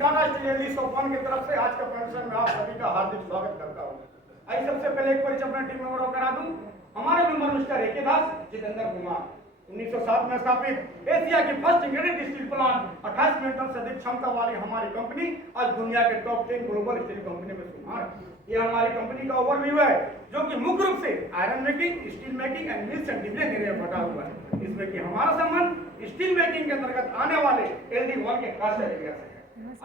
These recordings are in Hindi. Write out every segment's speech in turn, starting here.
टाटा स्टील एलडी सोपान की तरफ से आज का फंक्शन में आप सभी का हार्दिक स्वागत करता हूँ। आइए सबसे पहले एक परिचय अपना टीम मेंबर करा दूं। हमारे member mister AK Das Jitendra Kumar 1907 में स्थापित एशिया की first integrated steel plant 28 metric ton से अधिक क्षमता वाली हमारी कंपनी आज दुनिया के टॉप 10 ग्लोबल स्टील कंपनी में शुमार है। ये हमारी कंपनी का ओवरव्यू है जो कि मुख्य रूप से iron making, steel making and mills and division area में बटा हुआ है। इसमें कि हमारा संबंध स्टील मेकिंग के अंतर्गत आने वाले एलडी वॉल के कास्ट एरिया से है।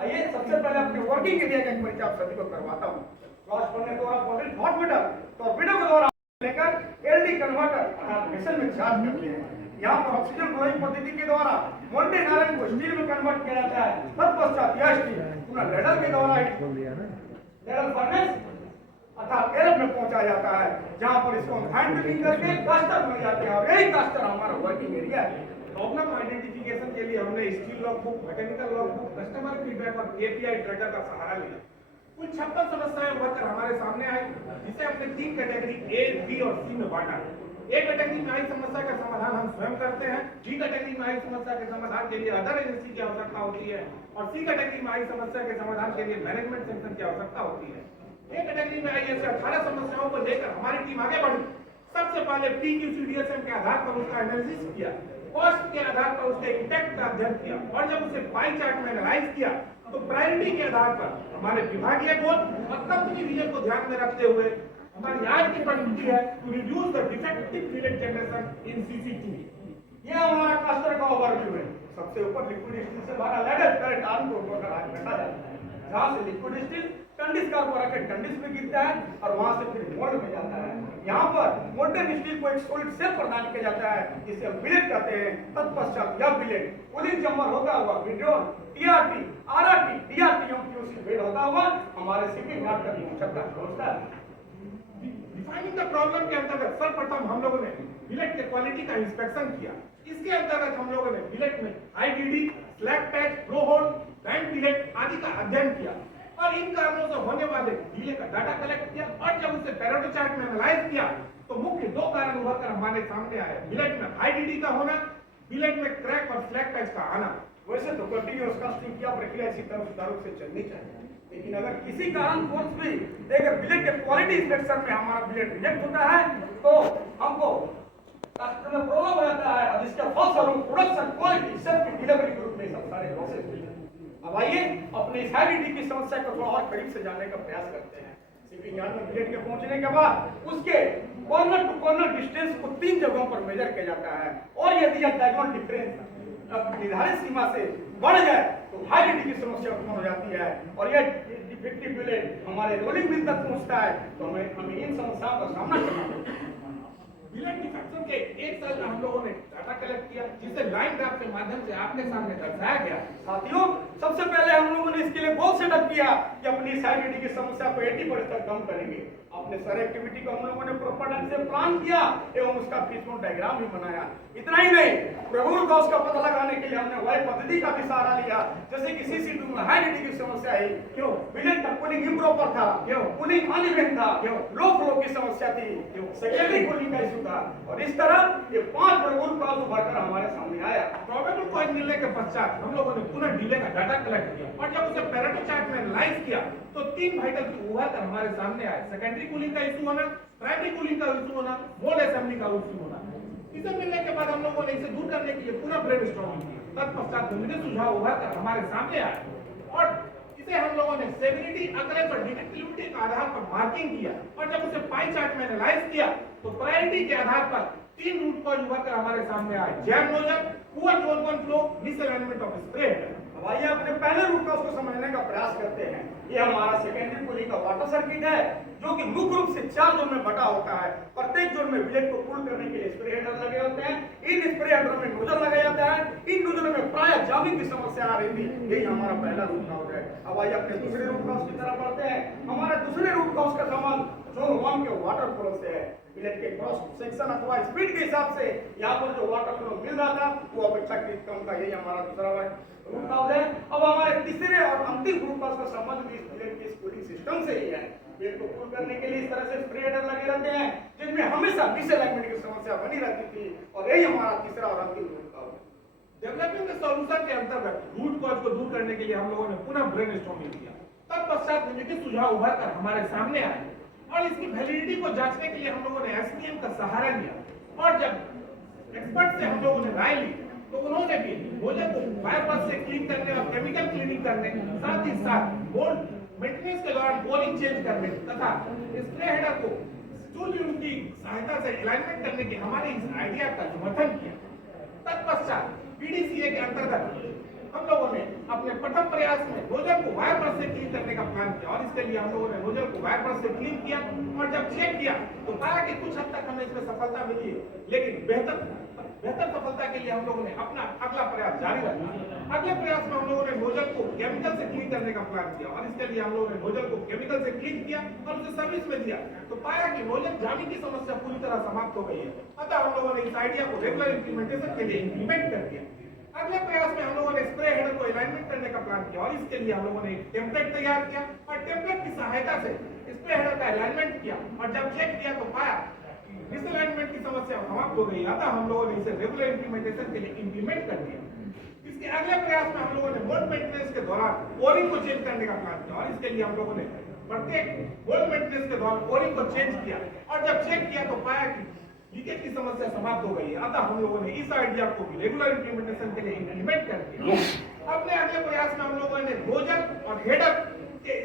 आइए सबसे पहले अपने वर्किंग एरिया का परिचय आप सभी को करवाता हूँ। क्रॉस करने द्वारा पॉलिश हॉट मीटर टॉर्पेडो के द्वारा लेकर एलडी कन्वर्टर अर्थात मिक्सर में चार्ज करते हैं। यहाँ पर ऑक्सीजन क्लोरिंग पद्धति के द्वारा मोल्टेन आयरन को स्टील में कन्वर्ट किया जाता है। तत्पश्चात यह स्टील पुनः लेडल के द्वारा लेडल फर्नेस अर्थात एरप में पहुंचाया जाता है, जहाँ पर इसको फाइन ट्यूनिंग करके कास्टर बन जाते हैं और यही कास्टर हमारा वर्किंग एरिया है। प्रॉब्लम आइडेंटिफिकेशन के लिए हमने steel logbook, mechanical logbook, customer feedback और एपीआई ट्रैकर का सहारा लिया। कुल 56 समस्याएं उभरकर हमारे सामने आई, जिसे हमने 3 कैटेगरी ए, बी और सी में बांटा। ए कैटेगरी में आई समस्या का समाधान हम स्वयं करते हैं, बी कैटेगरी में आई समस्या के समाधान के लिए अदर एजेंसी की आवश्यकता होती है और सी कैटेगरी में आई समस्या के समाधान के लिए मैनेजमेंट सेक्शन की आवश्यकता होती है। ए कैटेगरी में आई ऐसे 18 समस्याओं को लेकर हमारी टीम आगे बढ़ी। सबसे पहले PQCDSM के आधार पर उसका एनालिसिस किया, कॉस्ट के आधार पर उसके इम्पैक्ट का अध्ययन किया और जब उसे पाई चार्ट में एनालाइज किया तो प्रायोरिटी के आधार पर हमारे विभागीय गोल और कंपनी विजन को ध्यान में रखते हुए हमारी आज की प्रवृत्ति है to reduce the defective billet generation in CC2। यह हमारा कास्टर का ओवरव्यू है। सबसे ऊपर लिक्विड स्टील से भरा लेडल करंट आर्म को ऊपर आज बैठा जाता है, जहाँ से लिक्विड स्टील कंडिस कार को रखे कंडिस में गिरता है और वहां से फिर मोल्ड में जाता है। यहाँ पर मोल्डन स्टील को एक सॉलिड शेप प्रदान किया जाता है जिसे हम बिलेट कहते हैं। तत्पश्चात यह बिलेट कूलिंग चैम्बर होता हुआ withdrawal, TRT, RRT, DRT QC bed होता हुआ हमारे शिपिंग यार्ड तक पहुंचता है। डिफाइनिंग द प्रॉब्लम के अंतर्गत सर्वप्रथम हम लोगों ने बिलेट के क्वालिटी का इंस्पेक्शन किया। इसके अंतर्गत हम लोगों ने बिलेट में IDD, slag patch, flow hole, band billet आदि का अध्ययन किया और इन कारणों से होने वाले डिले का डाटा कलेक्ट किया और जब उसे पैरामीटर चार्ट में एनालाइज किया तो मुख्य 2 कारण उभरकर हमारे सामने आए। बिलेट में IDD का होना, बिलेट में क्रैक और स्लैग पैच का आना। वैसे तो कंटिन्यूअस कास्टिंग की प्रक्रिया इसी तरह सुचारू से चलनी चाहिए, लेकिन अगर किसी कारण भी अगर बिलेट के क्वालिटी इंस्पेक्शन में हमारा बिलेट रिजेक्ट होता है तो हमको कस्टमर में प्रॉब्लम हो जाता है और इसका फलस्वरूप production quality safety delivery group में सब सारे लॉसेस मिलते हैं। अब आइए अपने इस IDD की समस्या को थोड़ा और करीब से जानने का प्रयास करते हैं। शिपिंग यार्ड में बिलेट के पहुंचने के बाद उसके कॉर्नर टू कॉर्नर डिस्टेंस को 3 जगहों पर मेजर किया जाता है और यदि यह डायगोनल डिफरेंस निर्धारित सीमा से बढ़ जाए तो IDD की समस्या उत्पन्न हो जाती है और यह डिफेक्टिव बिलेट हमारे रोलिंग मिल तक पहुंचता है तो हमें इन समस्याओं का सामना करना पड़ता है। बिलेट डिफेक्शन के 1 साल में हम लोगों ने डाटा कलेक्ट किया जिसे लाइन ग्राफ के माध्यम से आपके सामने दर्शाया गया। साथियों, सबसे पहले हम लोगों ने इसके लिए गोल सेटअप किया कि अपनी IDD की समस्या को 80% तक कम करेंगे। अपने सारे एक्टिविटी को हम लोगों ने प्रॉपर ढंग से प्लान किया एवं उसका फीसनोट डायग्राम भी बनाया। इतना ही नहीं, प्रभुल कॉस्ट का पता लगाने के लिए हमने वाई पद्धति का भी सहारा लिया। जैसे कि CC2 में IDD की समस्या है, क्यों बिलेट का कूलिंग इम्प्रॉपर था, क्यों कूलिंग अनइवन था, क्यों लो फ्लो की समस्या थी, क्यों सेकेंडरी कूलिंग का इशू था और इस तरह ये 5 प्रभुल कॉस्ट उभरकर हमारे सामने आया। प्रोबेबल कॉस्ट मिलने के पश्चात हम लोगों ने पुनः डिले का डाटा कलेक्ट किया और जब उसे पैरामीटर चार्ट में एनालाइज किया तो 3 वाइटल की उभरकर हमारे सामने आए। सेकेंडरी कूलिंग का इशू होना, प्राइमरी कूलिंग का इशू होना, मोल्ड असेंबली का इशू होना। इसे मिलने के बाद हम लोगों ने इसे दूर करने के लिए पुनः ब्रेनस्टॉर्मिंग की। तत्पश्चात विभिन्न सुझाव उभरकर हमारे सामने आए और इसे हम लोगों ने सेवेरिटी, अकरेंस और डिटेक्टिविटी के आधार पर मार्किंग किया और जब उसे पाई चार्ट में एनालाइज किया तो प्रायोरिटी के आधार पर 3 रूट कॉज उभरकर हमारे सामने आए। Jam nozzle, poor zone flow, misalignment of spray. अब आइए अपने पहले रूट कॉज को समझने का प्रयास करते हैं। ये हमारा सेकेंडरी कूलिंग का वाटर सर्किट है जो कि मुख्य रूप से 4 जोन में बटा होता है। प्रत्येक जोन में बिलेट को कूल करने के लिए स्प्रे हेडर लगे होते हैं। इन स्प्रे हेडर में नोजल लगाया जाता है। इन नोजल में प्राय जामिंग की समस्या आ रही थी। यही हमारा पहला रूट कॉज है। अब आइए अपने दूसरे रूट कॉज की तरफ बढ़ते हैं। हमारा दूसरे रूट कॉज का संबंध जोन 1 के वाटर फ्लो से है। बिलेट के क्रॉस सेक्शन अथवा स्पीड के हिसाब से यहाँ पर जो वाटर फ्लो मिल रहा था वो अपेक्षाकृत कम था। यही हमारा दूसरा रूट कॉज है। अब हमारे तीसरे और अंतिम रूट कॉज का संबंध भी बिलेट के कूलिंग सिस्टम से ही है। बिलेट को कूल करने के लिए इस तरह से स्प्रे हेडर लगे रहते हैं जिनमें हमेशा मिसअलाइनमेंट की समस्या बनी रहती थी और यही हमारा तीसरा और अंतिम रूट कॉज है। डेवलपिंग द सॉल्यूशन के अंतर्गत रूट कॉज को दूर करने के लिए हम लोगों ने पुनः ब्रेनस्टॉर्मिंग किया। तत्पश्चात निम्नलिखित सुझाव उभर कर हमारे सामने आए और इसकी वैलिडिटी को जांचने के लिए हम लोगों ने एसडीएम का सहारा लिया। और जब एक्सपर्ट से हम लोगों ने राय ली तो उन्होंने भी भोजन को बायोमास से क्लीन करने और केमिकल क्लीनिंग करने, साथ ही साथ बोर्ड मेंटेनेंस के दौरान बोरिंग चेंज करने तथा स्प्रे हेडर को स्टूल यूनिट की सहायता से अलाइनमेंट करने के हमारे इस आइडिया का समर्थन किया। तत्पश्चात पीडीसीए के अंतर्गत हम लोगों ने अपने प्रथम प्रयास में नोजल को वायर ब्रश से क्लीन करने का प्लान किया और इसके लिए हम लोगों ने नोजल को वायर ब्रश से क्लीन किया और जब चेक किया तो पाया कि कुछ हद तक हमें इसमें सफलता मिली है, लेकिन बेहतर सफलता के लिए हम लोगों ने अपना अगला प्रयास जारी रखा। अगले प्रयास में हम लोगों ने नोजल को केमिकल से क्लीन करने का प्लान किया और इसके लिए हम लोगों ने नोजल को केमिकल से क्लीन किया और उसे सर्विस में दिया तो पाया कि नोजल जामी की समस्या पूरी तरह समाप्त हो गई है। अतः हम लोगों ने इस आइडिया को रेगुलर इंप्लीमेंटेशन के लिए इंप्लीमेंट कर दिया। अगले प्रयास में हम लोगों ने स्प्रे हेडर को अलाइनमेंट करने का प्लान किया और इसके लिए हम लोगों ने एक टेम्पलेट तैयार किया और टेम्पलेट की सहायता से स्प्रे हेडर का अलाइनमेंट किया और जब चेक किया तो पाया डिसअलाइनमेंट की समस्या समाप्त हो गई। अतः हम लोगों ने इसे रेगुलर इंप्लीमेंटेशन के लिए इंप्लीमेंट कर दिया। इसके अगले प्रयास में हम लोगों ने बोर्ड मेंटेनेंस के दौरान ओरिंग को चेंज करने का प्लान किया और इसके लिए हम लोगों ने प्रत्येक बोर्ड मेंटेनेंस के दौरान ओरिंग को चेंज किया और जब चेक किया तो पाया कि लीकेज की समस्या समाप्त हो गई है। अतः हम लोगों ने इस आइडिया को भी रेगुलर इंप्लीमेंटेशन के लिए इंप्लीमेंट कर दिया। अपने अगले प्रयास में हम लोगों ने नोजल और हेडर के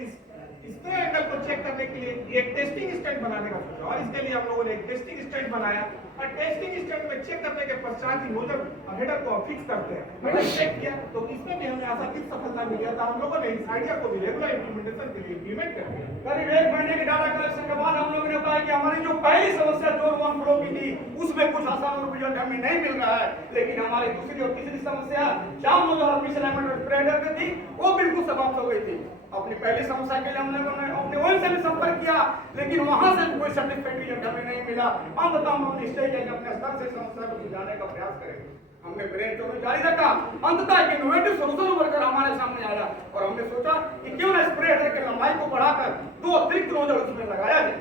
स्प्रे एंगल को चेक करने के लिए एक टेस्टिंग स्टैंड बनाने का सोचा और इसके लिए हम लोगों ने एक टेस्टिंग स्टैंड बनाया और टेस्टिंग स्टैंड में चेक करने के पश्चात ही नोजल और हेडर को फिक्स करते हैं। मैंने चेक किया तो इसमें भी हमें आसानी सफलता मिली है। हम लोगों ने इस आइडिया को भी रेगुलर इंप्लीमेंटेशन के लिए इंप्लीमेंट कर दिया। करीब 1 महीने के डाटा कलेक्शन के बाद हम लोगों ने पाया कि हमारी जो पहली समस्या जो वन फ्लो की थी उसमें कुछ आसान और रिजल्ट हमें नहीं मिल रहा है, लेकिन हमारी दूसरी और तीसरी समस्या शाम को जो मिसअलाइनमेंट और स्प्रे हेडर में थी वो बिल्कुल समाप्त हो गई थी। अपनी पहली समस्या के लिए हमने अपने ओइल से भी संपर्क किया, लेकिन वहां से कोई सर्टिफिकेट रिजल्ट हमें नहीं मिला। अंततः हम निश्चय किया कि अपने स्तर से समस्या को सुलझाने का प्रयास करेंगे। हमने ब्रेनस्टॉर्मिंग जारी रखा। अंततः एक इनोवेटिव सॉल्यूशन उभरकर हमारे सामने आया और हमने सोचा कि क्यों ना स्प्रे हेडर की लंबाई को बढ़ाकर 2 अतिरिक्त नोजल उसमें लगाया जाए।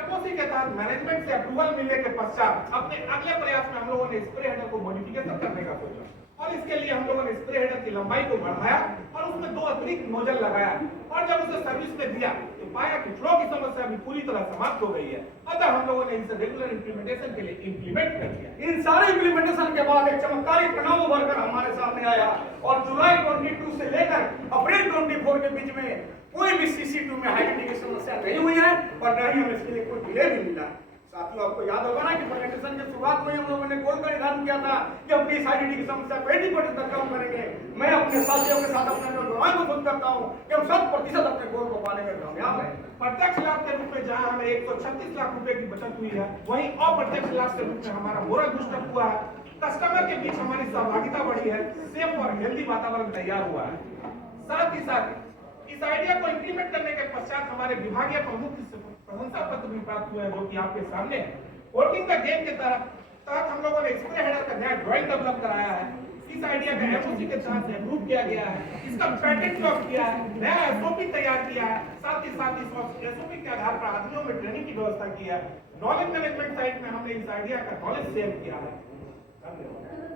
एमओसी के तहत मैनेजमेंट से अप्रूवल मिलने के पश्चात अपने अगले प्रयास में हम लोगों ने स्प्रे हेडर को मॉडिफिकेशन करने का सोचा और इसके लिए हम लोगों ने स्प्रे हेडर की लंबाई को बढ़ाया और उसमें 2 अतिरिक्त नोजल लगाया और जब उसे सर्विस में दिया तो पाया कि फ्लो की समस्या भी पूरी तरह समाप्त हो गई है। अतः हम लोगों ने इसे रेगुलर इंप्लीमेंटेशन के लिए इंप्लीमेंट कर दिया। इन सारे इंप्लीमेंटेशन के बाद एक चमत्कारी परिणाम उभरकर हमारे सामने आया और जुलाई 22 से लेकर अप्रैल 24 के बीच में कोई भी CC2 में हाइड्रोजन की समस्या नहीं हुई है और न ही हमें इसके लिए कोई डिले भी मिला। साथियों, आपको याद होगा ना कि प्रेजेंटेशन की शुरुआत में हम लोगों ने गोल का निर्धारण किया था कि अपनी हाइड्रोजन की समस्या 80% तक कम करेंगे। मैं अपने साथियों के साथ अपने नौजवानों को सोच करता हूँ कि हम 100% अपने गोल को पाने में कामयाब हैं। प्रत्यक्ष लाभ के रूप में जहां हमें 136 लाख रुपए की बचत हुई है, वहीं अप्रत्यक्ष लाभ के रूप में हमारा मोरल बूस्टअप हुआ है। कस्टमर के बीच हमारी सहभागिता बढ़ी है, सेफ और हेल्दी वातावरण तैयार हुआ है। साथ ही साथ इस आइडिया को इंप्लीमेंट करने के पश्चात हमारे विभागीय प्रमुख से प्रशंसा पत्र भी प्राप्त हुए हैं, जो कि आपके सामने है। होल्डिंग द गेम के तहत हम लोगों ने स्प्रे हेडर का नया ड्राइंग डेवलप कराया है। इस आइडिया का एमओसी के साथ अप्रूव किया गया है, इसका पैटेंट लॉन्च किया है, नया एसओपी तैयार किया है। साथ ही इस एसओपी के आधार पर आदमियों में ट्रेनिंग की व्यवस्था की है। नॉलेज मैनेजमेंट साइट में हमने इस आइडिया का नॉलेज शेयर किया है। धन्यवाद।